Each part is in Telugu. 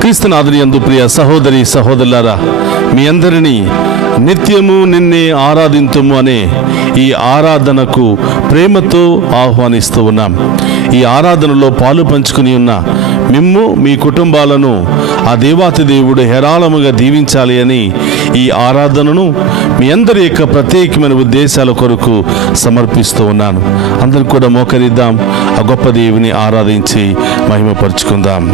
క్రీస్తునాథుని యందు ప్రియ సహోదరి సహోదరులారా, మీ అందరినీ నిత్యము నిన్నే ఆరాధింతుము అనే ఈ ఆరాధనకు ప్రేమతో ఆహ్వానిస్తూ ఉన్నాం. ఈ ఆరాధనలో పాలు పంచుకుని ఉన్న మిమ్ము మీ కుటుంబాలను ఆ దేవాతి దేవుడు హేరాళముగా దీవించాలి అని ఈ ఆరాధనను మీ అందరి యొక్క ప్రత్యేకమైన ఉద్దేశాల కొరకు సమర్పిస్తూ ఉన్నాను. అందరం కూడా మోకరిద్దాం, ఆ గొప్ప దేవుని ఆరాధించి మహిమపరుచుకుందాం.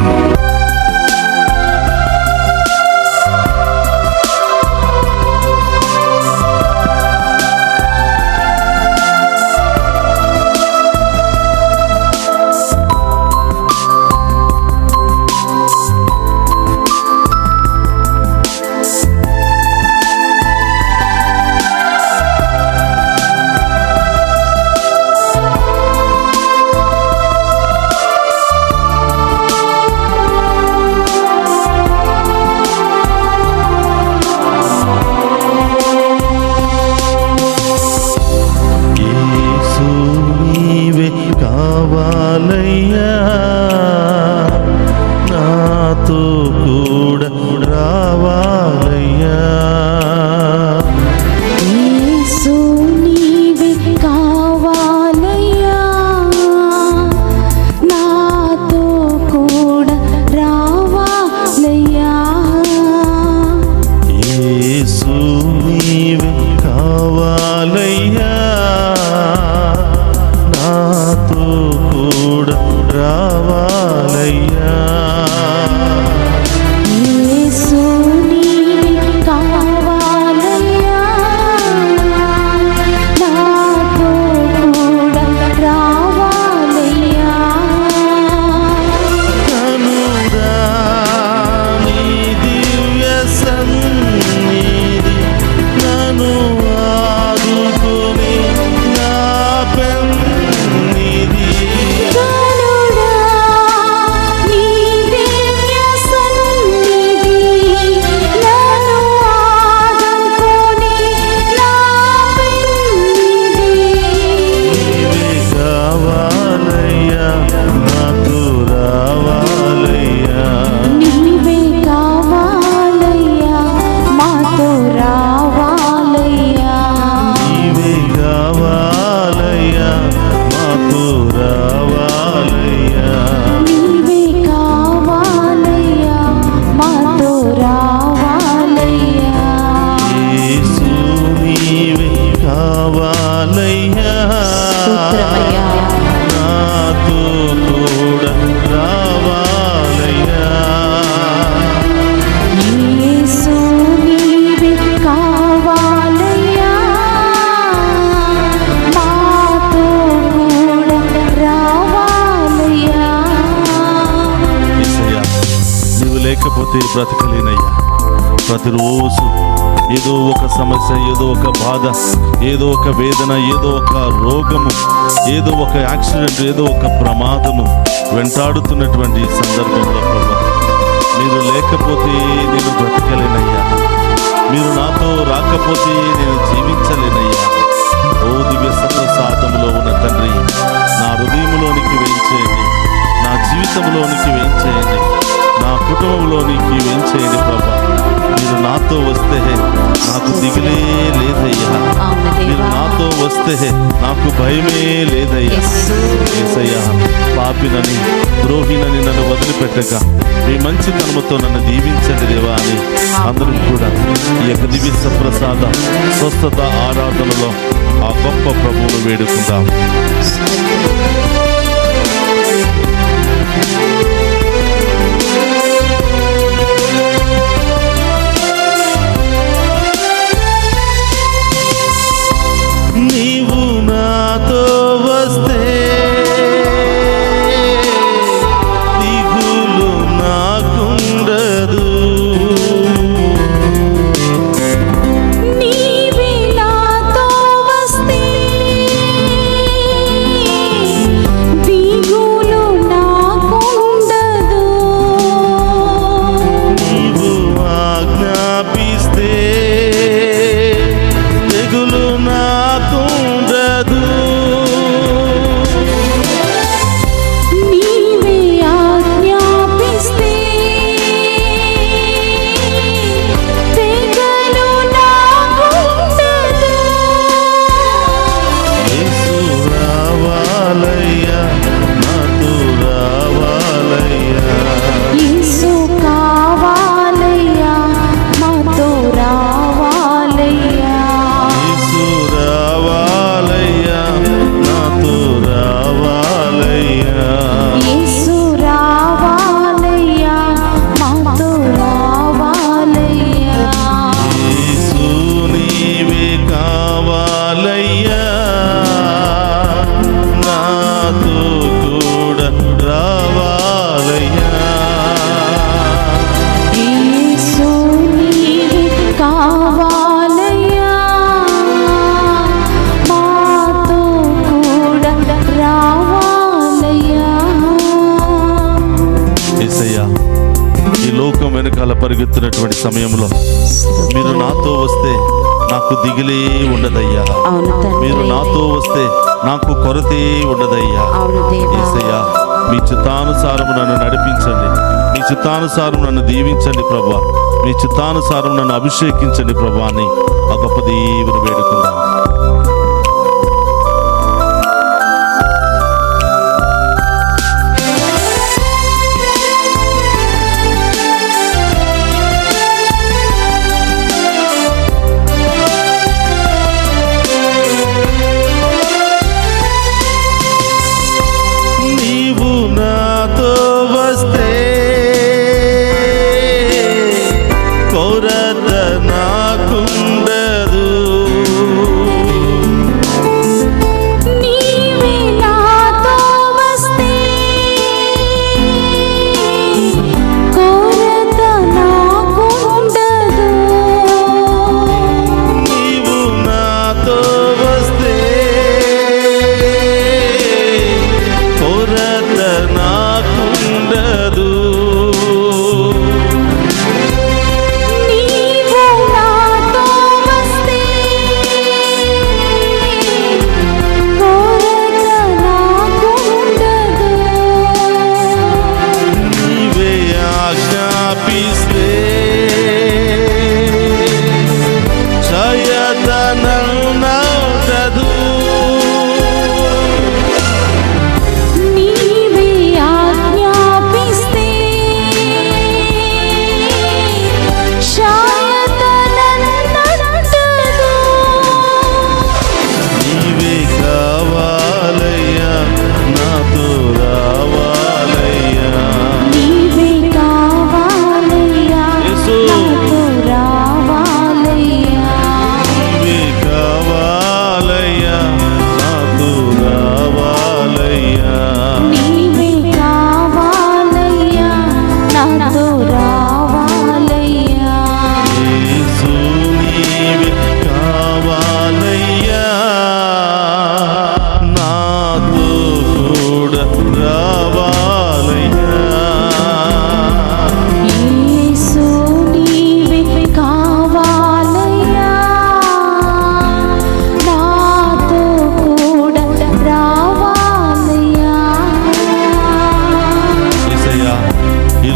లేకపోతే బ్రతకలేనయ్యా. ప్రతిరోజు ఏదో ఒక సమస్య, ఏదో ఒక బాధ, ఏదో ఒక వేదన, ఏదో ఒక రోగము, ఏదో ఒక యాక్సిడెంట్, ఏదో ఒక ప్రమాదము వెంటాడుతున్నటువంటి సందర్భంలో ప్రభా, మీరు లేకపోతే నేను బ్రతకలేనయ్యా. మీరు నాతో రాకపోతే నేను జీవించలేనయ్యా. ఓ దివ్య సప్రసాదములో ఉన్న తండ్రి, నా హృదయంలోనికి వేయించేయండి, నా జీవితంలోనికి వేయించేయండి, నా కుటుంబంలోనికి వేయించేయండి ప్రభా. మీరు నాతో వస్తే నాకు దిగులే లేదయ్యా. మీరు నాతో వస్తే నాకు భయమే లేదయ్యా. యేసయ్యా, పాపినని ద్రోహినని నన్ను వదిలిపెట్టక మీ మంచితనముతో నన్ను దీవించండి దేవా అని అందరం కూడా ఈ యొక్క దివ్య సప్రసాద స్వస్థత ఆరాధనలో ఆ గొప్ప ప్రభువును వేడుకుందాం. నీవు నాతో వస్తే దిగులు నాకుండదు. నీవే నాతో వస్తే యేసయ్యా, ఈ లోకం వెనకాల పరిగెత్తున్నటువంటి సమయంలో మీరు నాతో వస్తే నాకు దిగులే ఉండదయ్యా. మీరు నాతో వస్తే నాకు కొరతే ఉండదయ్యా. యేసయ్యా, మీ చిత్తానుసారం నన్ను నడిపించండి, మీ చిత్తానుసారం నన్ను దీవించండి ప్రభా, మీ చిత్తానుసారం నన్ను అభిషేకించండి ప్రభా అని ఆ గొప్ప దేవుని వేడుకుందాం.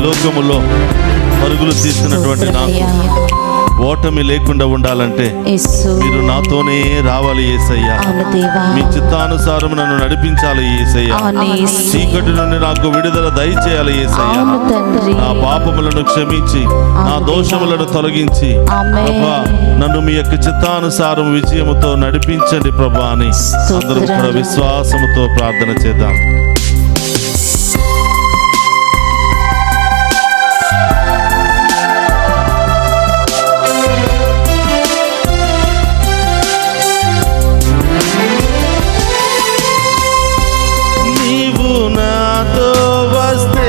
మార్గములో పరుగులు తీసినటువంటి నాకు ఓటమి లేకుండా ఉండాలంటే మీరు నాతోనే రావాలి యేసయ్యా. మీ చిత్తానుసారం నన్ను నడిపించాలి యేసయ్యా. చీకటి నుండి నాకు విడుదల దయచేయాలి యేసయ్యా. నా పాపములను క్షమించి నా దోషములను తొలగించి ప్రభా నన్ను మీ యొక్క చిత్తానుసారం విజయముతో నడిపించండి ప్రభా అని అందరం కూడా విశ్వాసముతో ప్రార్థన చేద్దాం. నీవు నాతో వస్తే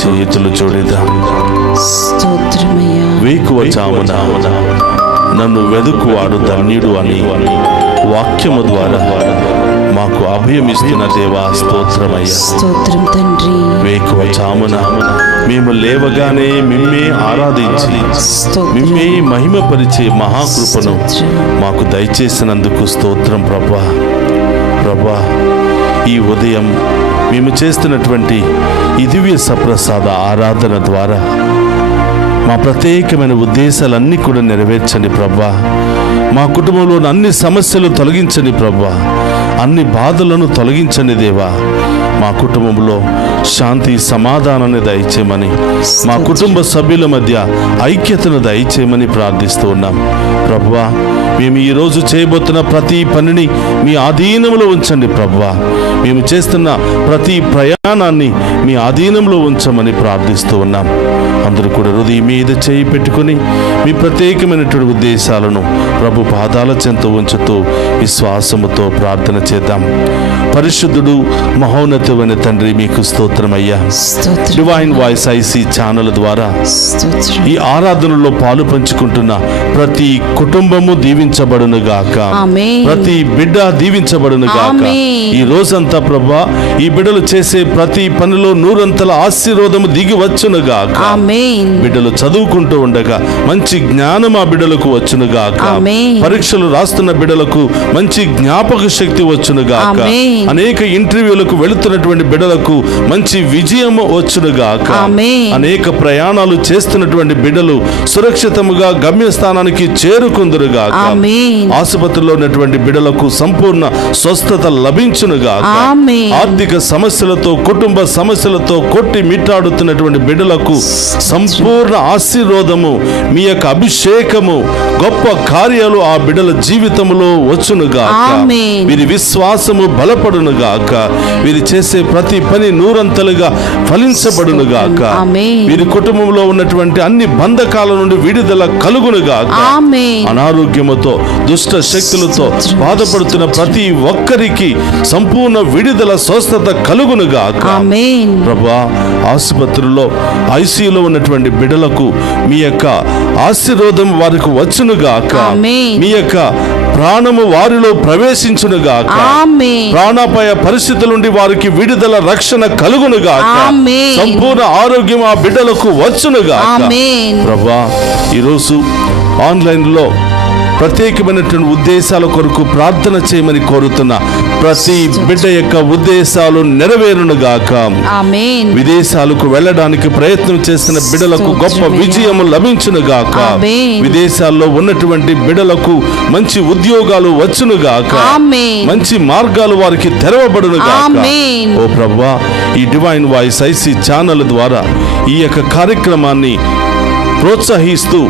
చేతులు జోడిద్దాం. స్తోత్రమయ్యా. వేకువ జామున నన్ను వెదుకువాడు ధన్యుడు అని వాక్యము ద్వారా మాకు అభయమిస్తున్న దేవా స్తోత్రమయ్యా. స్తోత్రం తండ్రి. వేకువ జామున మేము లేవగానే మిమ్మే ఆరాధించి మిమ్మే మహిమపరిచే మహాకృపను మాకు దయచేసినందుకు స్తోత్రం ప్రభా. ప్రభా, ఈ ఉదయం మేము చేస్తున్నటువంటి ఈ దివ్య సప్రసాద ఆరాధన ద్వారా మా ప్రత్యేకమైన ఉద్దేశాలన్నీ కూడా నెరవేర్చండి ప్రభా. మా కుటుంబంలోని అన్ని సమస్యలు తొలగించండి ప్రభా. అన్ని బాధలను తొలగించండి దేవా. మా కుటుంబంలో శాంతి సమాధానాన్ని దయచేయమని, మా కుటుంబ సభ్యుల మధ్య ఐక్యతను దయచేయమని ప్రార్థిస్తూ ఉన్నాం ప్రభువా. మేము ఈరోజు చేయబోతున్న ప్రతి పనిని మీ ఆధీనంలో ఉంచండి ప్రభువా. మేము చేస్తున్న ప్రతి ప్రయాణాన్ని మీ ఆధీనంలో ఉంచమని ప్రార్థిస్తూ ఉన్నాం. అందరూ కూడా హృదయం మీద చేయి పెట్టుకుని మీ ప్రత్యేకమైనటువంటి ఉద్దేశాలను ప్రభు పాదాల చెంత ఉంచుతూ విశ్వాసముతో ప్రార్థన చేద్దాం. పరిశుద్ధుడు మహోన్నతమైన తండ్రి, మీకు స్తోత్రమయ్యా. డివైన్ వాయిస్ ఐసీ ఛానల్ ద్వారా ఈ ఆరాధనలో పాలు పంచుకుంటున్న ప్రతి కుటుంబము దీవించబడును గాక. ప్రతి బిడ్డ దీవించబడును గాక. ఈ రోజంతా ప్రభా ఈ బిడ్డలు చేసే ప్రతి పనిలో నూరంతల ఆశీర్వాదము దిగి వచ్చును గాక. బిడ్డలు చదువుకుంటూ ఉండగా మంచి జ్ఞానం ఆ బిడ్డలకు వచ్చును గాక. పరీక్షలు రాస్తున్న బిడ్డలకు మంచి జ్ఞాపక శక్తి వచ్చును గాక. అనేక ఇంటర్వ్యూలకు వెళుతున్నటువంటి బిడ్డలకు మంచి విజయం వచ్చును గాక. అనేక ప్రయాణాలు చేస్తున్నటువంటి బిడ్డలు సురక్షితముగా గమ్యస్థానానికి చేరుకుందురు గాక. ఆసుపత్రిలో ఉన్నటువంటి బిడ్డలకు సంపూర్ణ స్వస్థత లభించును గాక. ఆర్థిక సమస్యలతో కుటుంబ సమస్యలతో కొట్టి మిట్టాడుతున్నటువంటి బిడ్డలకు సంపూర్ణ ఆశీర్వాదము, మీ యొక్క అభిషేకము, గొప్ప కార్యాలు ఆ బిడ్డల జీవితంలో వచ్చును గాక. వీరి విశ్వాసము బలపడును గాక. వీరు చేసే ప్రతి పని నూరంతలుగా ఫలించబడును గాక. వీరి కుటుంబంలో ఉన్నటువంటి అన్ని బంధకాల నుండి విడుదల కలుగును గాక. అనారోగ్యముతో దుష్ట శక్తులతో బాధపడుతున్న ప్రతి ఒక్కరికి సంపూర్ణ విడుదల స్వస్థత కలుగును గాక. ప్రభువా, ఆసుపత్రుల్లో ఐసీయూలో ఉన్నటువంటి బిడ్డలకు మీ యొక్క ఆశీర్వాదం వారికి వచ్చును గాక. మీ యొక్క ప్రాణము వారిలో ప్రవేశించును గాక. ప్రాణాపాయ పరిస్థితుల నుండి వారికి విడుదల రక్షణ కలుగును గాక. సంపూర్ణ ఆరోగ్యం ఆ బిడ్డలకు వచ్చును గాక. ప్రభువా, ఈరోజు ఆన్లైన్లో ప్రత్యేకమైనటువంటి ఉద్దేశాల కొరకు ప్రార్థన చేయమని కోరుతున్న ప్రతి బిడ్డ యొక్క ఉద్దేశాలు నెరవేరును గాక. విదేశాలకు వెళ్ళడానికి ప్రయత్నం చేస్తున్న బిడ్డలకు గొప్ప విజయం లభించును గాక. విదేశాల్లో ఉన్నటువంటి బిడ్డలకు మంచి ఉద్యోగాలు వచ్చును గాక. మంచి మార్గాలు వారికి తెరవబడును గాక. ఓ ప్రభువా, ఈ డివైన్ వాయిస్ ఐసీ ఛానల్ ద్వారా ఈ యొక్క కార్యక్రమాన్ని ప్రోత్సహిస్తూ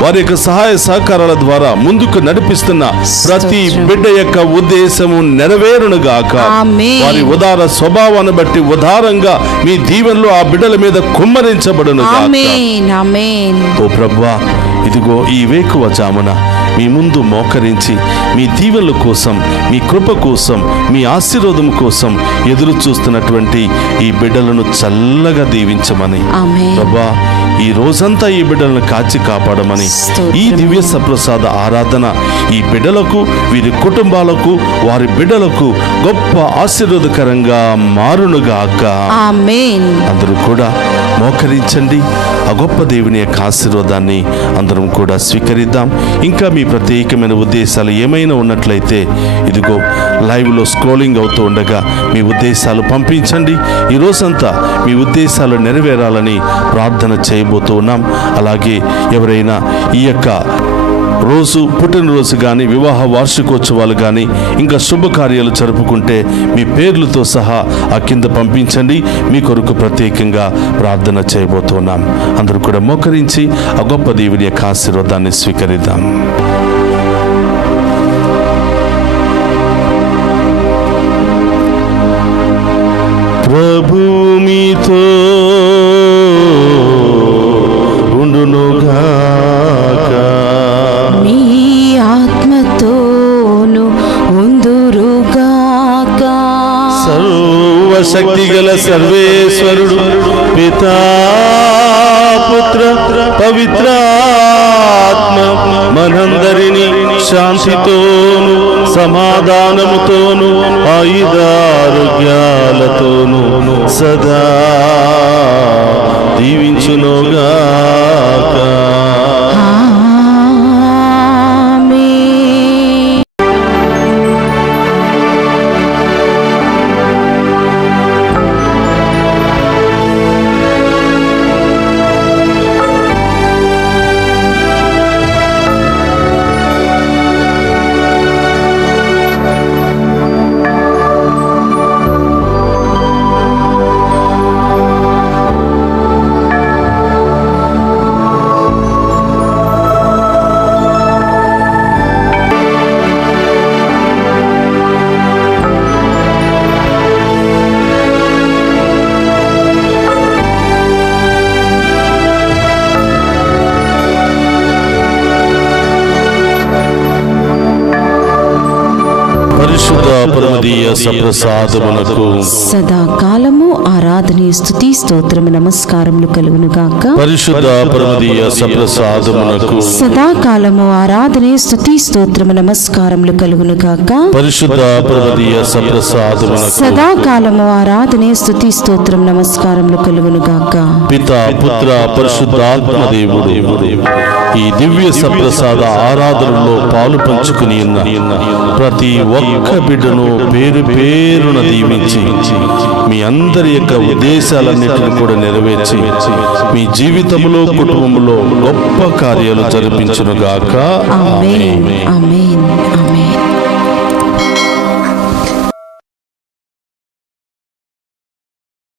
వారి యొక్క సహాయ సహకారాల ద్వారా ముందుకు నడిపిస్తున్న ప్రతి బిడ్డ యొక్క ఉద్దేశము నెరవేరును గాక. వారి ఉదార స్వభావాన్ని బట్టి ఉదారంగా మీ దీవెనలు ఆ బిడ్డల మీద కుమ్మరించబడును గాక. ఓ ప్రభువా, ఇదిగో ఈ వేకువ జామున మీ ముందు మోకరించి మీ దీవెనల కోసం, మీ కృప కోసం, మీ ఆశీర్వాదం కోసం ఎదురు చూస్తున్నటువంటి ఈ బిడ్డలను చల్లగా దీవించమని ప్రభువా, ఈ రోజంతా ఈ బిడ్డలను కాచి కాపాడమని, ఈ దివ్య సప్రసాద ఆరాధన ఈ బిడ్డలకు, వీరి కుటుంబాలకు, వారి బిడ్డలకు గొప్ప ఆశీర్వాదకరంగా మారునుగాక. అందరూ కూడా మోకరించండి. ఆ గొప్ప దేవుని యొక్క ఆశీర్వాదాన్ని అందరం కూడా స్వీకరిద్దాం. ఇంకా మీ ప్రత్యేకమైన ఉద్దేశాలు ఏమైనా ఉన్నట్లయితే ఇదిగో లైవ్లో స్క్రోలింగ్ అవుతూ ఉండగా మీ ఉద్దేశాలు పంపించండి. ఈ రోజంతా మీ ఉద్దేశాలు నెరవేరాలని ప్రార్థన చేయబోతూ ఉన్నాం. అలాగే ఎవరైనా ఈ యొక్క రోజు పుట్టినరోజు కానీ, వివాహ వార్షికోత్సవాలు కానీ, ఇంకా శుభకార్యాలు జరుపుకుంటే మీ పేర్లతో సహా ఆ కింద పంపించండి. మీ కొరకు ప్రత్యేకంగా ప్రార్థన చేయబోతున్నాం. అందరూ కూడా మోకరించి ఆ గొప్ప దేవుని యొక్క ఆశీర్వాదాన్ని స్వీకరిద్దాం. ప్రభు మీతో ఉండునుగాక, మీ ఆత్మతోను ఉందురుగాక. సర్వ సర్వశక్తి గల సర్వేశ్వరుడు పితా పుత్ర పవిత్రాత్మ మనందరినీ శాంతితోను సమాధానముతోను ఆయుధారోగ్యాలతోను సదా దీవించునుగాక. పరిశుద్ధ పరమదీయ సప్రసాదమునకు సదాకాలము ఆరాధన స్తుతి స్తోత్రము నమస్కారములు కలుగును గాక. పరిశుద్ధ పరమదీయ సప్రసాదమునకు సదాకాలము ఆరాధన స్తుతి స్తోత్రము నమస్కారములు కలుగును గాక. పరిశుద్ధ పరమదీయ సప్రసాదమునకు సదాకాలము ఆరాధన స్తుతి స్తోత్రం నమస్కారములు కలుగును గాక. పితా పుత్ర పరిశుద్ధాత్మ దేవుడు ఈ దివ్య సప్రసాద ఆరాధనలో పాలు పంచుకుని ఉన్న ప్రతి ఒక్క బిడ్డను పేరు పేరున దీవించి మీ అందరి యొక్క ఉద్దేశాలన్నిటిని కూడా నెరవేర్చి మీ జీవితంలో కుటుంబంలో గొప్ప కార్యాలు జరిపించునుగాక. ఆమేన్ ఆమేన్ ఆమేన్.